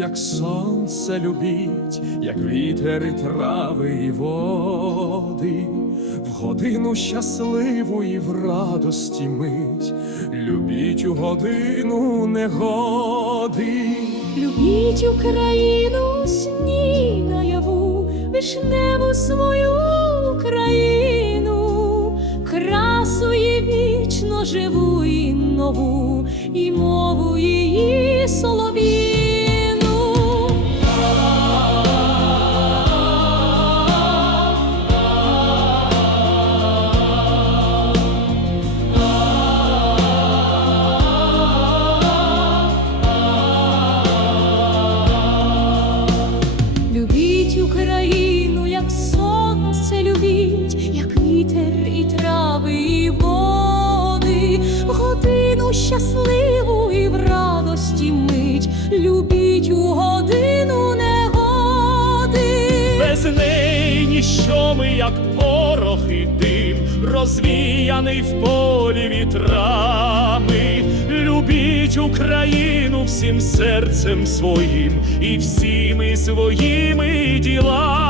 як сонце любіть, як вітер і трави і води, в годину щасливу і в радості мить, любіть у годину негоди. Любіть Україну сні наяву, вишневу свою Україну, красу її вічно живу і нову, і мову її вітер і трави, і води, годину щасливу і в радості мить, любіть у годину негоди. Без неї ніщо ми, як порох і дим, розвіяний в полі вітрами. Любіть Україну всім серцем своїм і всіми своїми ділами.